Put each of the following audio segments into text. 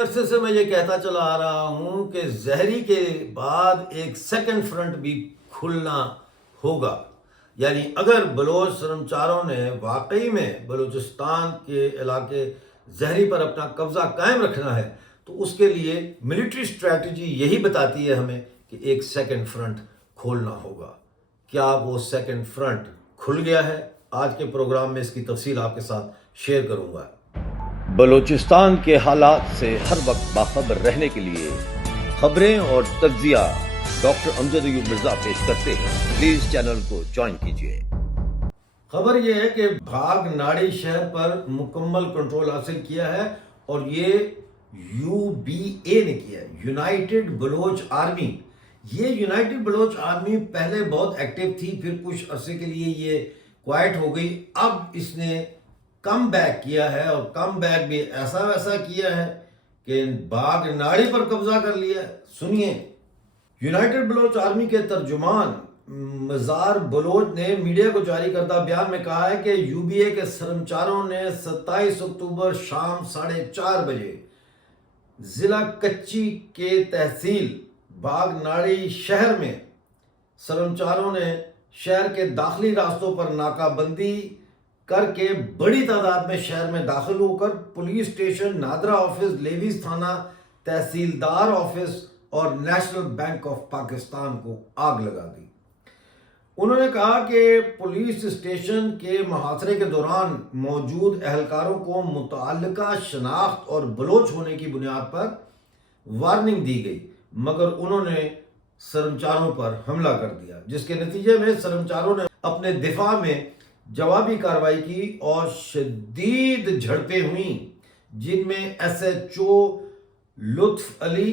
عرصے سے میں یہ کہتا چلا آ رہا ہوں کہ زہری کے بعد ایک سیکنڈ فرنٹ بھی کھلنا ہوگا. یعنی اگر بلوچ سرمچاروں نے واقعی میں بلوچستان کے علاقے زہری پر اپنا قبضہ قائم رکھنا ہے تو اس کے لیے ملٹری اسٹریٹجی یہی بتاتی ہے ہمیں کہ ایک سیکنڈ فرنٹ کھولنا ہوگا. کیا وہ سیکنڈ فرنٹ کھل گیا ہے؟ آج کے پروگرام میں اس کی تفصیل آپ کے ساتھ شیئر کروں گا. بلوچستان کے حالات سے ہر وقت باخبر رہنے کے لیے خبریں اور تجزیہ ڈاکٹر امجد ایوب مرزا پیش کرتے ہیں. پلیز چینل کو جوائن کیجیے. خبر یہ ہے کہ بھاگ ناڑی شہر پر مکمل کنٹرول حاصل کیا ہے اور یہ UBA نے کیا ہے، یونائٹڈ بلوچ آرمی. یہ یونائٹڈ بلوچ آرمی پہلے بہت ایکٹیو تھی، پھر کچھ عرصے کے لیے یہ کوائٹ ہو گئی. اب اس نے کم بیک کیا ہے اور کم بیک بھی ایسا ویسا کیا ہے کہ باغ ناڑی پر قبضہ کر لیا ہے. سنیے، یونائٹڈ بلوچ آرمی کے ترجمان مزار بلوچ نے میڈیا کو جاری کردہ بیان میں کہا ہے کہ UBA کے سرمچاروں نے 27 اکتوبر شام 4:30 بجے ضلع کچی کے تحصیل باغ ناڑی شہر میں سرمچاروں نے شہر کے داخلی راستوں پر ناکہ بندی کر کے بڑی تعداد میں شہر میں داخل ہو کر police station, NADRA office, levies تھانہ، تحصیلدار آفس اور نیشنل بینک آف پاکستان کو آگ لگا دی. انہوں نے کہا کہ پولیس اسٹیشن کے محاصرے کے دوران موجود اہلکاروں کو متعلقہ شناخت اور بلوچ ہونے کی بنیاد پر وارننگ دی گئی، مگر انہوں نے سرمچاروں پر حملہ کر دیا، جس کے نتیجے میں سرمچاروں نے اپنے دفاع میں جوابی کارروائی کی اور شدید جھڑپیں ہوئیں، جن میں SHO لطف علی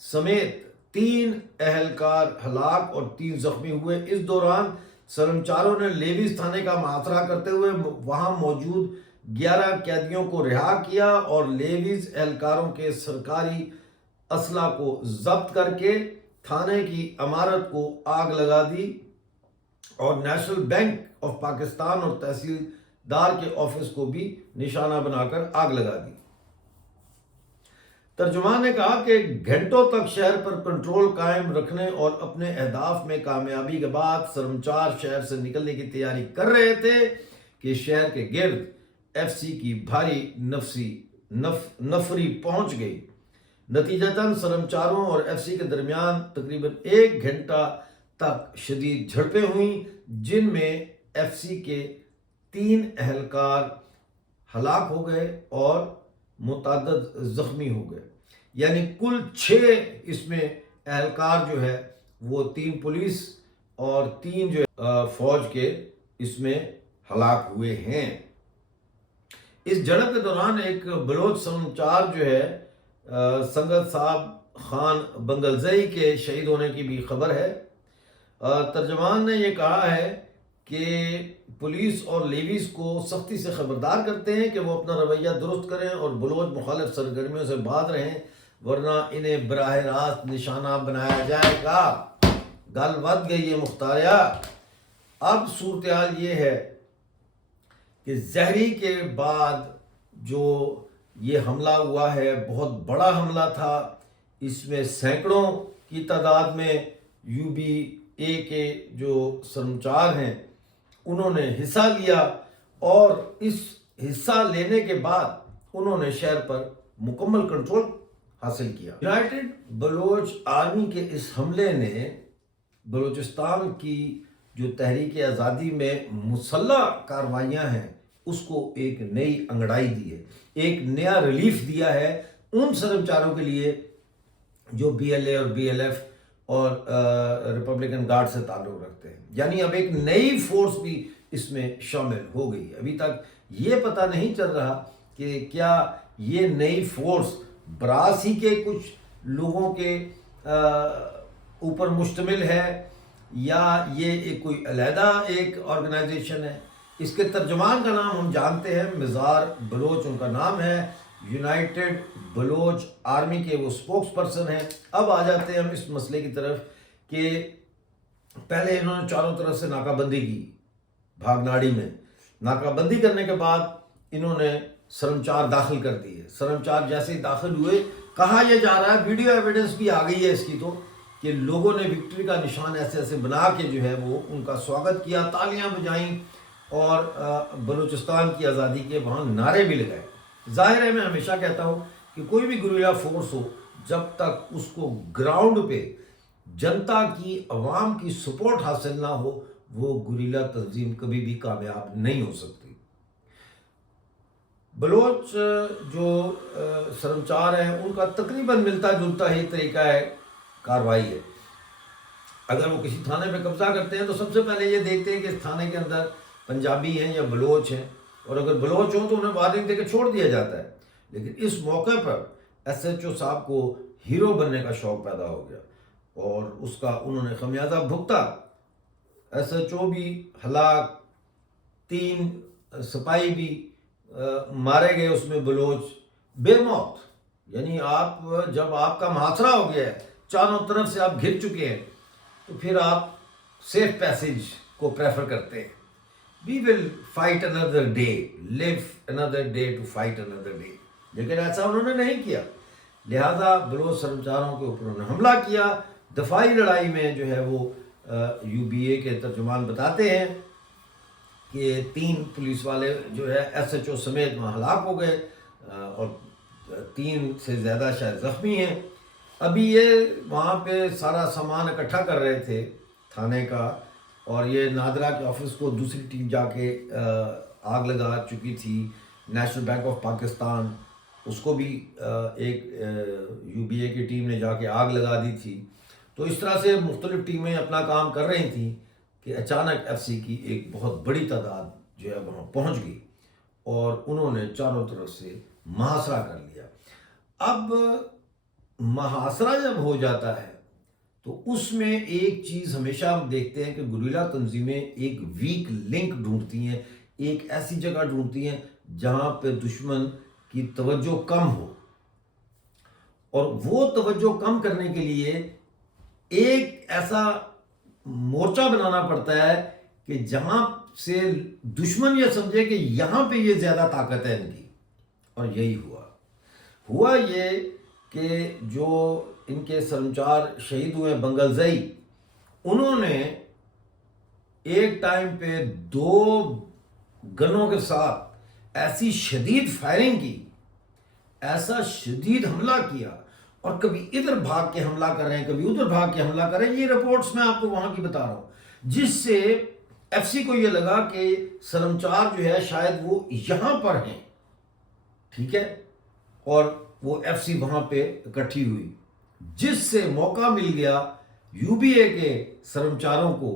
سمیت 3 اہلکار ہلاک اور 3 زخمی ہوئے. اس دوران سرمچاروں نے لیویز تھانے کا محاصرہ کرتے ہوئے وہاں موجود 11 قیدیوں کو رہا کیا اور لیویز اہلکاروں کے سرکاری اسلحہ کو ضبط کر کے تھانے کی عمارت کو آگ لگا دی اور نیشنل بینک آف پاکستان اور تحصیلدار کے آفس کو بھی نشانہ بنا کر آگ لگا دی. ترجمان نے کہا کہ گھنٹوں تک شہر پر کنٹرول قائم رکھنے اور اپنے اہداف میں کامیابی کے بعد سرمچار شہر سے نکلنے کی تیاری کر رہے تھے کہ شہر کے گرد FC کی بھاری نفری پہنچ گئی. نتیجتاً سرمچاروں اور FC کے درمیان تقریباً 1 گھنٹہ تک شدید جھڑپیں ہوئیں، جن میں FC کے 3 اہلکار ہلاک ہو گئے اور متعدد زخمی ہو گئے. یعنی کل 6 اس میں اہلکار جو ہے وہ 3 پولیس اور 3 جو فوج کے اس میں ہلاک ہوئے ہیں. اس جھڑپ کے دوران ایک بلوچ سرمچار جو ہے سنگت صاحب خان بنگلزئی کے شہید ہونے کی بھی خبر ہے. ترجمان نے یہ کہا ہے کہ پولیس اور لیویز کو سختی سے خبردار کرتے ہیں کہ وہ اپنا رویہ درست کریں اور بلوچ مخالف سرگرمیوں سے باز رہیں، ورنہ انہیں براہ راست نشانہ بنایا جائے گا. گل ود گئی ہے مختاریہ. اب صورتحال یہ ہے کہ زہری کے بعد جو یہ حملہ ہوا ہے بہت بڑا حملہ تھا. اس میں سینکڑوں کی تعداد میں UBA کے جو سرمچار ہیں انہوں نے حصہ لیا اور اس حصہ لینے کے بعد انہوں نے شہر پر مکمل کنٹرول حاصل کیا. یونائٹڈ بلوچ آرمی کے اس حملے نے بلوچستان کی جو تحریک آزادی میں مسلح کارروائیاں ہیں اس کو ایک نئی انگڑائی دی ہے، ایک نیا ریلیف دیا ہے ان سرمچاروں کے لیے جو BLA اور BLF اور ریپبلکن گارڈ سے تعلق رکھتے ہیں. یعنی اب ایک نئی فورس بھی اس میں شامل ہو گئی ہے. ابھی تک یہ پتہ نہیں چل رہا کہ کیا یہ نئی فورس براسی کے کچھ لوگوں کے اوپر مشتمل ہے یا یہ ایک کوئی علیحدہ ایک آرگنائزیشن ہے. اس کے ترجمان کا نام ہم جانتے ہیں، مزار بلوچ ان کا نام ہے. یونائٹڈ بلوچ آرمی کے وہ سپوکس پرسن ہیں. اب آ جاتے ہیں ہم اس مسئلے کی طرف کہ پہلے انہوں نے چاروں طرف سے ناکہ بندی کی. بھاگ ناڑی میں ناکہ بندی کرنے کے بعد انہوں نے سرمچار داخل کر دیے. سرمچار جیسے ہی داخل ہوئے, کہا یہ جا رہا ہے, ویڈیو ایویڈنس بھی آ گئی ہے اس کی, تو کہ لوگوں نے وکٹری کا نشان ایسے ایسے بنا کے جو ہے وہ ان کا سواگت کیا, تالیاں بجائیں اور بلوچستان کی آزادی کے وہاں نعرے بھی لگائے. ظاہر ہے, میں ہمیشہ کہتا ہوں کہ کوئی بھی گریلا فورس ہو, جب تک اس کو گراؤنڈ پہ جنتا کی, عوام کی سپورٹ حاصل نہ ہو, وہ گریلا تنظیم کبھی بھی کامیاب نہیں ہو سکتی. بلوچ جو سرمچار ہیں ان کا تقریباً ملتا جلتا ہی طریقہ ہے کاروائی ہے. اگر وہ کسی تھانے پہ قبضہ کرتے ہیں تو سب سے پہلے یہ دیکھتے ہیں کہ اس تھانے کے اندر پنجابی ہیں یا بلوچ ہیں, اور اگر بلوچ ہوں تو انہیں وارننگ دے کے چھوڑ دیا جاتا ہے. لیکن اس موقع پر ایس ایچ او صاحب کو ہیرو بننے کا شوق پیدا ہو گیا اور اس کا انہوں نے خمیازہ بھگتا. ایس ایچ او بھی ہلاک, 3 سپاہی بھی مارے گئے اس میں بلوچ بے موت. یعنی آپ جب آپ کا محاصرہ ہو گیا ہے, چاروں طرف سے آپ گھر چکے ہیں, تو پھر آپ سیف پیسیج کو پریفر کرتے ہیں. We will fight another day, live another day to fight another day. لیکن ایسا انہوں نے نہیں کیا, لہذا بلوچ سرمچاروں کے اوپر انہوں نے حملہ کیا. دفاعی لڑائی میں جو ہے وہ یو بی اے کے ترجمان بتاتے ہیں کہ 3 پولیس والے جو ہے ایس ایچ او سمیت وہاں ہلاک ہو گئے اور 3 سے زیادہ شاید زخمی ہیں. ابھی یہ وہاں پہ سارا سامان اکٹھا کر رہے تھے تھانے کا, اور یہ نادرا کے آفس کو دوسری ٹیم جا کے آگ لگا چکی تھی. نیشنل بینک آف پاکستان, اس کو بھی ایک یو بی اے کی ٹیم نے جا کے آگ لگا دی تھی. تو اس طرح سے مختلف ٹیمیں اپنا کام کر رہی تھیں کہ اچانک ایف سی کی ایک بہت بڑی تعداد جو ہے وہاں پہنچ گئی اور انہوں نے چاروں طرف سے محاصرہ کر لیا. اب محاصرہ جب ہو جاتا ہے تو اس میں ایک چیز ہمیشہ ہم دیکھتے ہیں کہ گریلا تنظیمیں ایک ویک لنک ڈھونڈتی ہیں, ایک ایسی جگہ ڈھونڈتی ہیں جہاں پہ دشمن کی توجہ کم ہو, اور وہ توجہ کم کرنے کے لیے ایک ایسا مورچہ بنانا پڑتا ہے کہ جہاں سے دشمن یہ سمجھے کہ یہاں پہ یہ زیادہ طاقت ہے ان کی. اور یہی ہوا یہ کہ جو ان کے سرمچار شہید ہوئے بنگلزئی, انہوں نے ایک ٹائم پہ 2 گنوں کے ساتھ ایسی شدید فائرنگ کی, ایسا شدید حملہ کیا, اور کبھی ادھر بھاگ کے حملہ کر رہے ہیں, کبھی ادھر بھاگ کے حملہ کر رہے ہیں. یہ رپورٹس میں آپ کو وہاں کی بتا رہا ہوں, جس سے ایف سی کو یہ لگا کہ سرمچار جو ہے شاید وہ یہاں پر ہیں, ٹھیک ہے, اور وہ ایف سی وہاں پہ اکٹھی ہوئی, جس سے موقع مل گیا یو بی اے کے سرمچاروں کو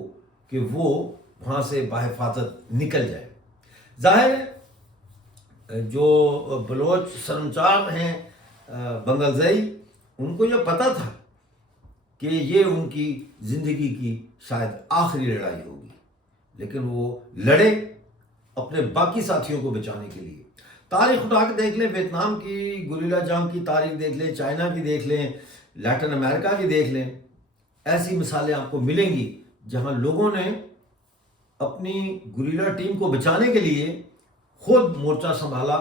کہ وہ وہاں سے بحفاظت نکل جائے. ظاہر ہے جو بلوچ سرمچار ہیں بنگلزئی, ان کو یہ پتہ تھا کہ یہ ان کی زندگی کی شاید آخری لڑائی ہوگی, لیکن وہ لڑے اپنے باقی ساتھیوں کو بچانے کے لیے. تاریخ اٹھا کے دیکھ لیں, ویتنام کی گریلا جنگ کی تاریخ دیکھ لیں, چائنا کی دیکھ لیں, لیٹن امریکہ کی دیکھ لیں, ایسی مثالیں آپ کو ملیں گی جہاں لوگوں نے اپنی گریلا ٹیم کو بچانے کے لیے خود مورچہ سنبھالا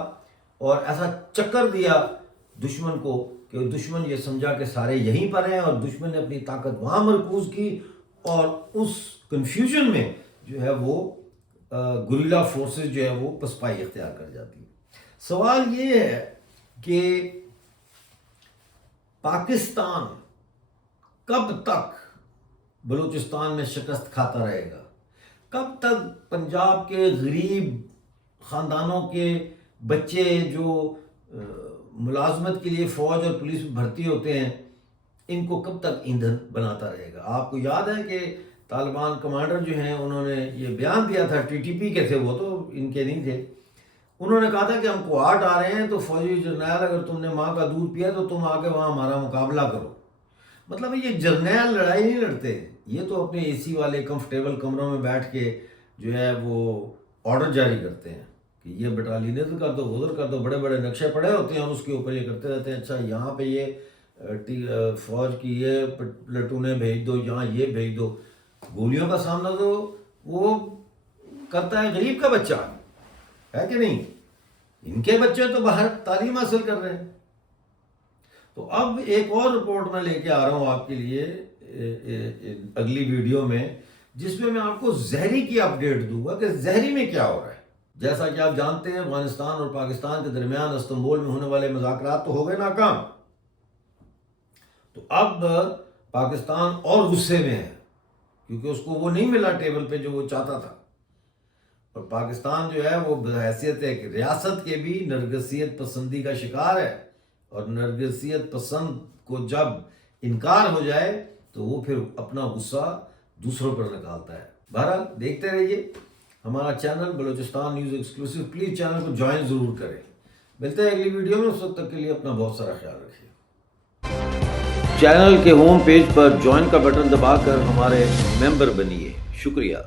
اور ایسا چکر دیا دشمن کو کہ دشمن یہ سمجھا کہ سارے یہیں پر ہیں, اور دشمن نے اپنی طاقت وہاں مرکوز کی, اور اس کنفیوژن میں جو ہے وہ گریلا فورسز جو ہے وہ پسپائی اختیار کر جاتی ہیں. سوال یہ ہے کہ پاکستان کب تک بلوچستان میں شکست کھاتا رہے گا؟ کب تک پنجاب کے غریب خاندانوں کے بچے جو ملازمت کے لیے فوج اور پولیس میں بھرتی ہوتے ہیں, ان کو کب تک ایندھن بناتا رہے گا؟ آپ کو یاد ہے کہ طالبان کمانڈر جو ہیں انہوں نے یہ بیان دیا تھا, ٹی ٹی پی کے تھے وہ, تو ان کے نہیں تھے, انہوں نے کہا تھا کہ ہم کوارٹ آ رہے ہیں تو فوجی جرنیل اگر تم نے ماں کا دودھ پیا تو تم آ کے وہاں ہمارا مقابلہ کرو. مطلب یہ جرنیل لڑائی نہیں لڑتے, یہ تو اپنے اے سی والے کمفرٹیبل کمروں میں بیٹھ کے جو ہے وہ آرڈر جاری کرتے ہیں کہ یہ بٹالین ادھر کر دو, ادھر کر دو, بڑے بڑے نقشے پڑے ہوتے ہیں اور اس کے اوپر یہ کرتے رہتے ہیں, اچھا یہاں پہ یہ فوج کی یہ پلٹونیں بھیج دو, یہاں یہ بھیج دو. گولیوں کا سامنا تو وہ کرتا ہے غریب کا بچہ, ہے کہ نہیں؟ ان کے بچے تو باہر تعلیم حاصل کر رہے ہیں۔ تو اب ایک اور رپورٹ میں لے کے آ رہا ہوں آپ کے لیے اگلی ویڈیو میں، جس میں آپ کو زہری کی اپڈیٹ دوں گا کہ زہری میں کیا ہو رہا ہے۔ جیسا کہ آپ جانتے ہیں افغانستان اور پاکستان کے درمیان استنبول میں ہونے والے مذاکرات تو ہو گئے ناکام، تو اب پاکستان اور غصے میں ہے کیونکہ اس کو وہ نہیں ملا ٹیبل پہ جو وہ چاہتا تھا، اور پاکستان جو ہے وہ بحیثیت ایک ریاست کے بھی نرگسیت پسندی کا شکار ہے، اور نرگسیت پسند کو جب انکار ہو جائے تو وہ پھر اپنا غصہ دوسروں پر نکالتا ہے۔ بہرحال دیکھتے رہیے ہمارا channel Balochistan news exclusive, please channel کو جوائن ضرور کریں۔ ملتے ہیں اگلی ویڈیو میں، اس وقت تک کے لیے اپنا بہت سارا خیال رکھیے۔ چینل کے ہوم پیج پر جوائن کا بٹن دبا کر ہمارے ممبر بنیے۔ شکریہ۔